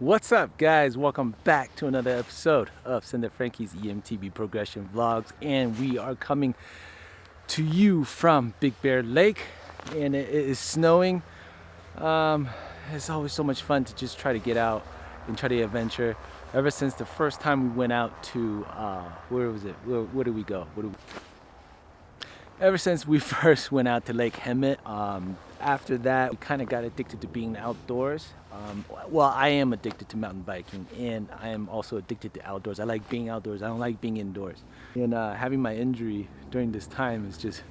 What's up, guys? Welcome back to another episode of Frankie's EMTB Progression Vlogs, and we are coming to you from Big Bear Lake, and it is snowing. It's always so much fun to just try to get out and try to adventure. Ever since the first time we went out to where was it? Where did we go? Ever since we first went out to Lake Hemet, after that we kind of got addicted to being outdoors. Well, I am addicted to mountain biking, and I am also addicted to outdoors. I like being outdoors. I don't like being indoors. And having my injury during this time is just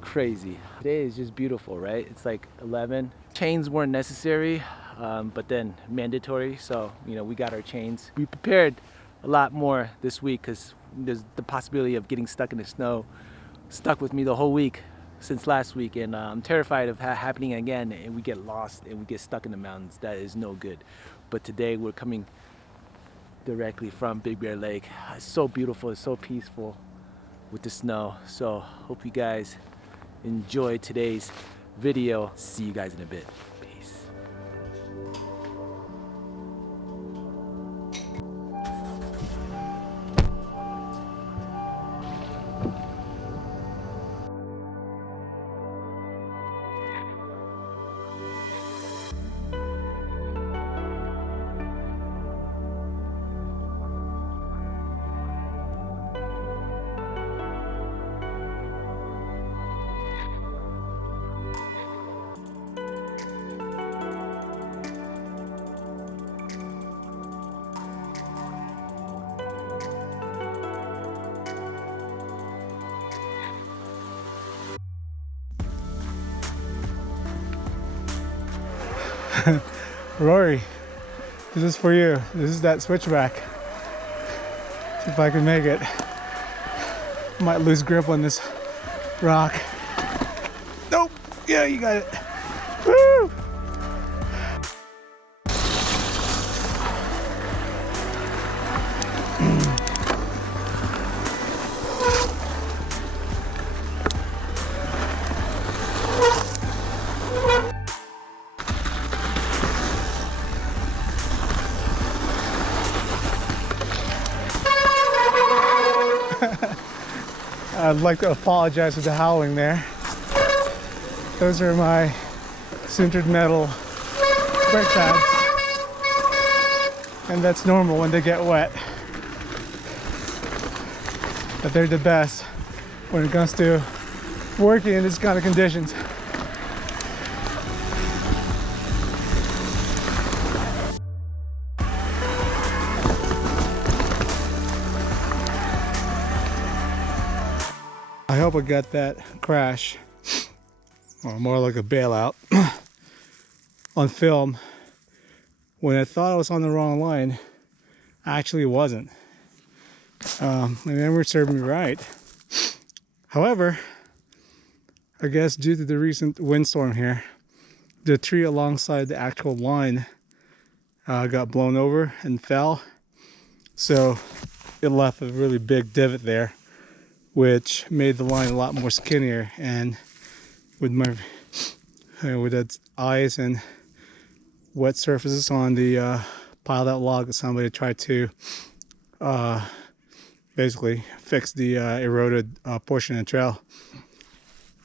crazy. Today is just beautiful, right? It's like 11. Chains weren't necessary, but then mandatory. So, we got our chains. We prepared a lot more this week because there's the possibility of getting stuck in the snow. Stuck with me the whole week since last week, and I'm terrified of happening again and we get lost and we get stuck in the mountains. That is no good. But today we're coming directly from Big Bear Lake. It's so beautiful, it's so peaceful with the snow. So hope you guys enjoy today's video. See you guys in a bit. Peace. Rory, this is for you. This is that switchback. See if I can make it. Might lose grip on this rock. Nope. Yeah, you got it. Woo! I'd like to apologize for the howling there. Those are my sintered metal brake pads, and that's normal when they get wet. But they're the best when it comes to working in this kind of conditions. I hope I got that crash, or more like a bailout, on film. When I thought I was on the wrong line, I actually wasn't. My memory served me right. However, I guess due to the recent windstorm here, the tree alongside the actual line got blown over and fell. So it left a really big divot there, which made the line a lot more skinnier. And with my with that ice and wet surfaces on the piled out log, that somebody tried to basically fix the eroded portion of the trail,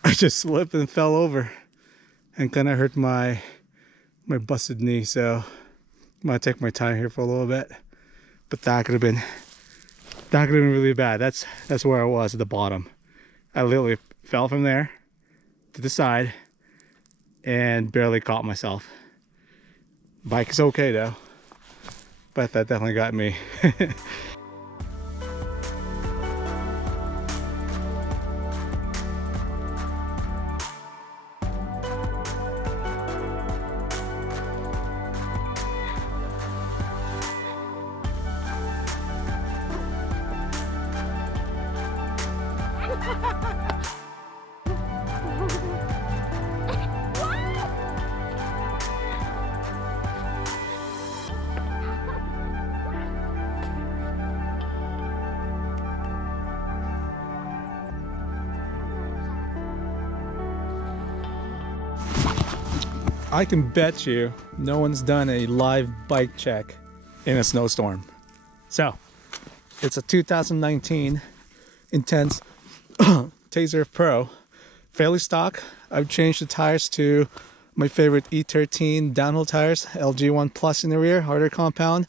I just slipped and fell over and kind of hurt my busted knee. So I'm gonna take my time here for a little bit, but that could have been really bad. That's where I was at the bottom. I literally fell from there to the side and barely caught myself. Bike is okay though, but that definitely got me. I can bet you no one's done a live bike check in a snowstorm. So it's a 2019 Intense Tazer Pro, fairly stock. I've changed the tires to my favorite E13 downhill tires, LG1 Plus in the rear, harder compound,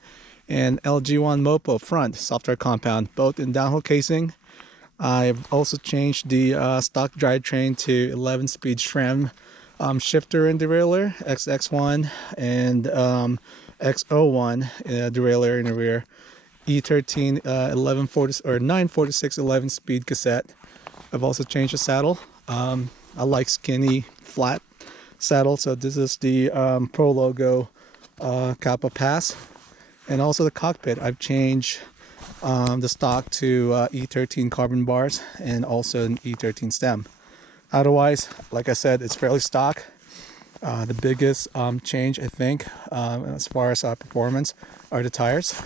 and LG1 Mopo front, softer compound, both in downhill casing. I've also changed the stock drivetrain to 11-speed SRAM shifter and derailleur, XX1 and X01 derailleur in the rear. E13 1140 or 946 11-speed cassette. I've also changed the saddle. I like skinny, flat saddle, so this is the Pro Logo Kappa Pass. And also the cockpit, I've changed the stock to E13 carbon bars and also an E13 stem. Otherwise, like I said, it's fairly stock. The biggest change, I think, as far as performance, are the tires.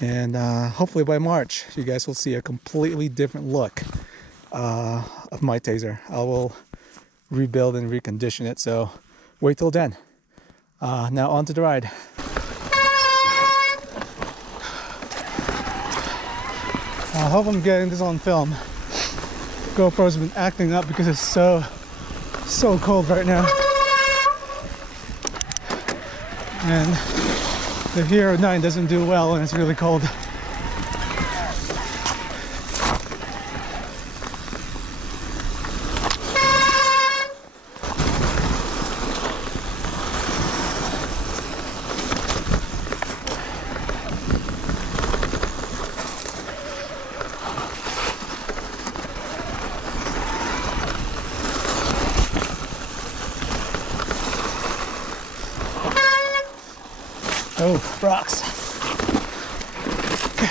And hopefully by March, you guys will see a completely different look of my Tazer. I will rebuild and recondition it, so wait till then. Now on to the ride. I hope I'm getting this on film. GoPro's been acting up because it's so cold right now. And the Hero 9 doesn't do well when it's really cold. Oh, rocks. Okay.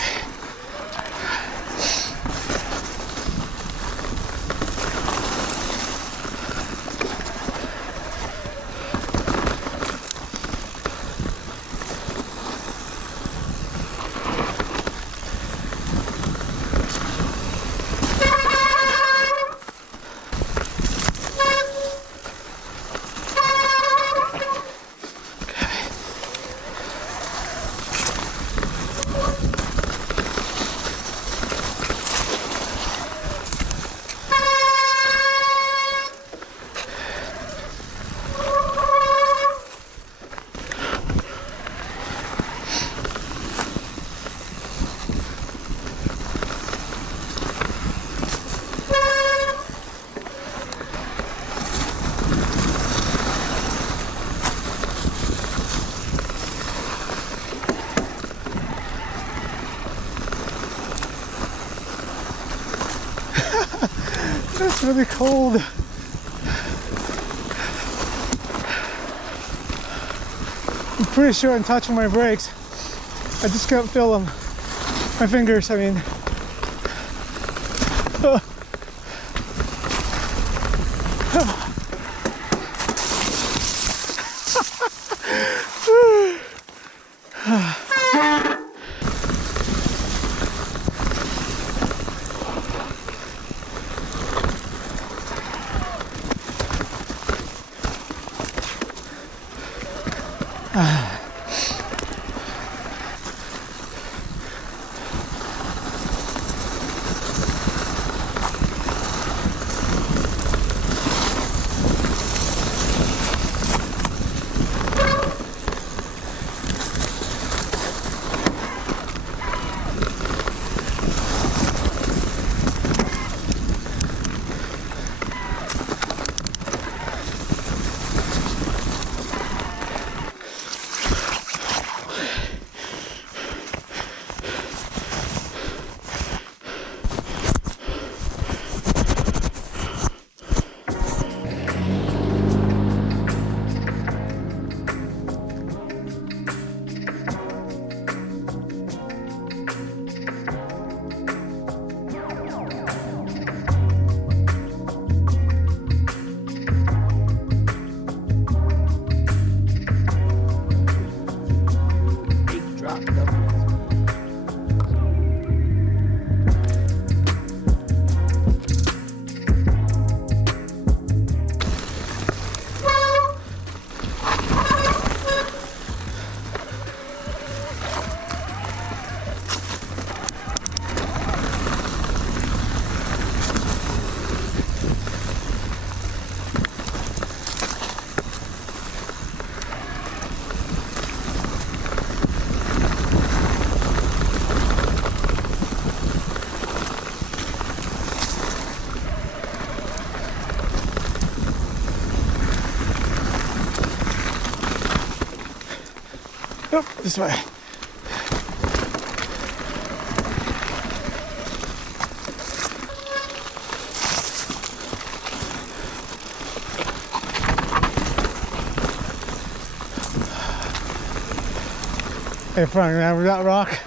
It's really cold. I'm pretty sure I'm touching my brakes. I just can't feel them. My fingers, I mean. Oh, this way. Hey, Frank, remember that rock?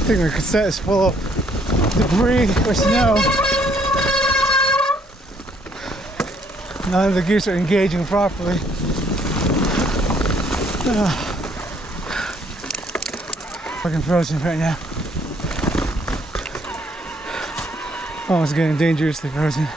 I think our cassette is full of debris or snow. None of the geese are engaging properly. Fucking frozen right now. Almost getting dangerously frozen.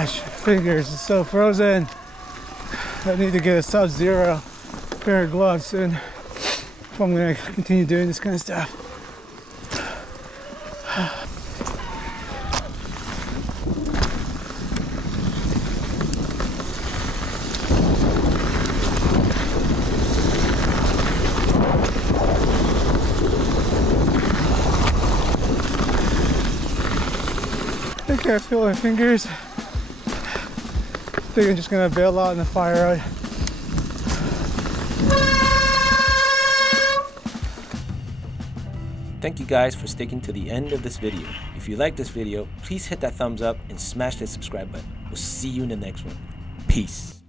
Gosh, fingers are so frozen. I need to get a sub-zero pair of gloves soon if I'm gonna continue doing this kind of stuff. I think I feel my fingers. I think I'm just gonna bail out in the fire out. Thank you guys for sticking to the end of this video. If you like this video, please hit that thumbs up and smash that subscribe button. We'll see you in the next one. Peace.